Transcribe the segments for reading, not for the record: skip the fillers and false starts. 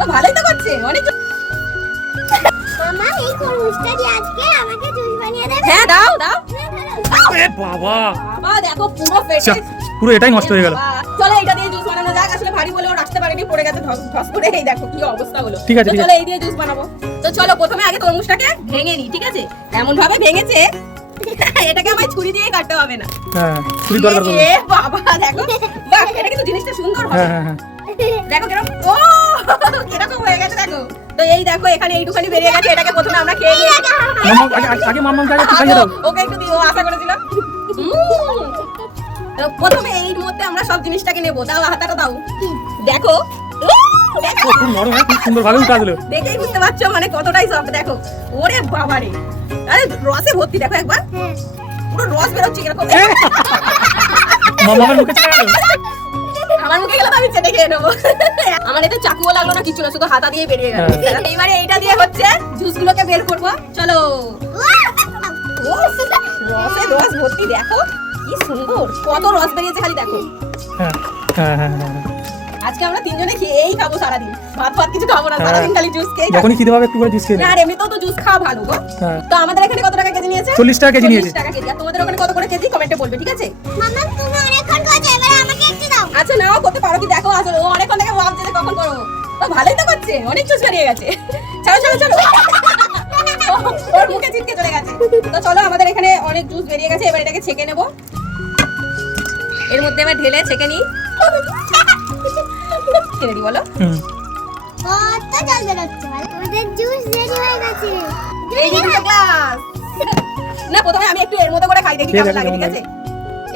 তো ভালোই তো করছে অনেক। মামা এই খরগোশটা কি আজকে আমাকে জুস বানিয়ে দেবে? হ্যাঁ দাও দাও। এ বাবা বাবা দেখো পুরো ফেটে পুরো এটাই নষ্ট হয়ে গেল। চলো এটা দিয়ে জুস বানানো যাক। আসলে ভারী বলেও রাখতে পারিনি, পড়ে গেছে ধস করে। এই দেখো কি অবস্থা হলো। ঠিক আছে, তো ঠিক চলো এই দিয়ে জুস বানাবো। তো চলো প্রথমে আগে তরমুজটাকে ভেঙে নিই, ঠিক আছে? এমন ভাবে ভেঙেছে এটাকে আমায় ছুরি দিয়ে কাটতে হবে না। হ্যাঁ ছুরি দরকার পড়বে। এ বাবা দেখো, বাহ এটা কিন্তু জিনিসটা সুন্দর হবে। হ্যাঁ হ্যাঁ দেখো কিরকম, ও কিরকম হয়ে গেছে দেখো। তো এই দেখো এখানে এইটুখানি বেরিয়ে গেছে, এটাকে প্রথমে আমরা খেয়ে নিই। মাম্মা আগে মাম্মাকে আগে খাইয়ে দাও। ওকে একটু দিও, আশা করেছিলাম। তো প্রথমে এর মধ্যে আমরা সব জিনিসটাকে নেবো। দাও হাতাটা দাও। দেখো দেখো, ও খুব নরম, খুব সুন্দর ভালো কাজ হলো। দেখেই বুঝতে পারছো মানে কতটাই সফট। দেখো ওরে বাবারে, আরে রসে ভর্তি। দেখো একবার পুরো রস বেরোচ্ছে এরকম। মাম্মার মুখে চলে গেল। আমার মুখে গেলে তো আমি চেটে খেয়ে নেবো। আমার এতে চাকুও লাগলো না, কিছু না, শুধু হাতা দিয়ে বেরিয়ে গেল। এইবারে এইটা দিয়ে হচ্ছে জুসগুলোকে বের করবো। চলো। ও রসে রস ভর্তি, দেখো কি সুন্দর, কত রস বেরিয়েছে খালি দেখো। হ্যাঁ হ্যাঁ হ্যাঁ হ্যাঁ। আজকে আমরা তিনজনে খেয়েই খাবো সারাদিন, ভাত ফাত কিছু খাবো না, সারাদিন খালি জুস খেয়ে। যখনই খিদে পাবে একটু করে জুস খেয়ে না নাও। আর এমনিতেও তো জুস খাওয়া ভালো গো। হ্যাঁ। তো আমাদের এখানে কত টাকা কেজি নিয়েছে? 40 টাকা কেজি নিয়েছে। 40 টাকা কেজি। আর তোমাদের ওখানে কত করে কেজি কমেন্টে বলবে, ঠিক আছে? মামা তুমি অনেকক্ষণ করছো, এবারে আমাকে একটু দাও। আচ্ছা নাও, করতে পারো কি দেখো। আসলে ও অনেকক্ষণ থেকে ভাবছে যে কখন করবো। তো ভালোই তো করছে, অনেক জুস বেরিয়ে গেছে। চলো চলো চলো। ওর মুখে ছিটকে চলে গেছে। তো চলো আমাদের এখানে অনেক জুস বেরিয়ে গেছে, এবার এটাকে ছেঁকে নেবো। এর মধ্যে এবার ঢেলে ছেঁকে নিই। ছেড়ে দিই বলো। হুম। কত জল বেরোচ্ছে বলো। আমাদের জুস রেডি হয়ে গেছে। এই যে দুটো গ্লাস। না প্রথমে আমি একটু এর মতো করে খাই, দেখি ঠিক কেমন আছে, লাগে, কেমন ঠিক আছে?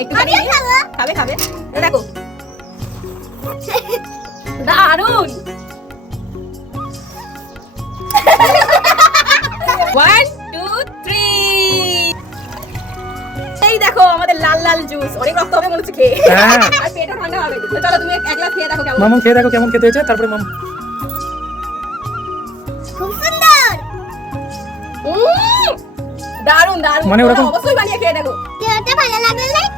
একটু খাই। আমিও খাবো। খাবে খাবে। এই দেখো দারুন। 1 2 3। এই দেখো আমাদের লাল লাল জুস। অনেক রক্ত হবে মনে হচ্ছে খেয়ে। হ্যাঁ। আর পেটও ঠান্ডা হবে। তো চলো তুমি এক গ্লাস খেয়ে দেখো কেমন। মাম্মা খেয়ে দেখো কেমন খেতে হয়েছে, তারপরে মাম্মা। খুব সুন্দর। দারুন দারুন। মানে ওরকম- অবশ্যই বানিয়ে খেয়ে দেখো। ভিডিওটা ভালো লাগলে লাইক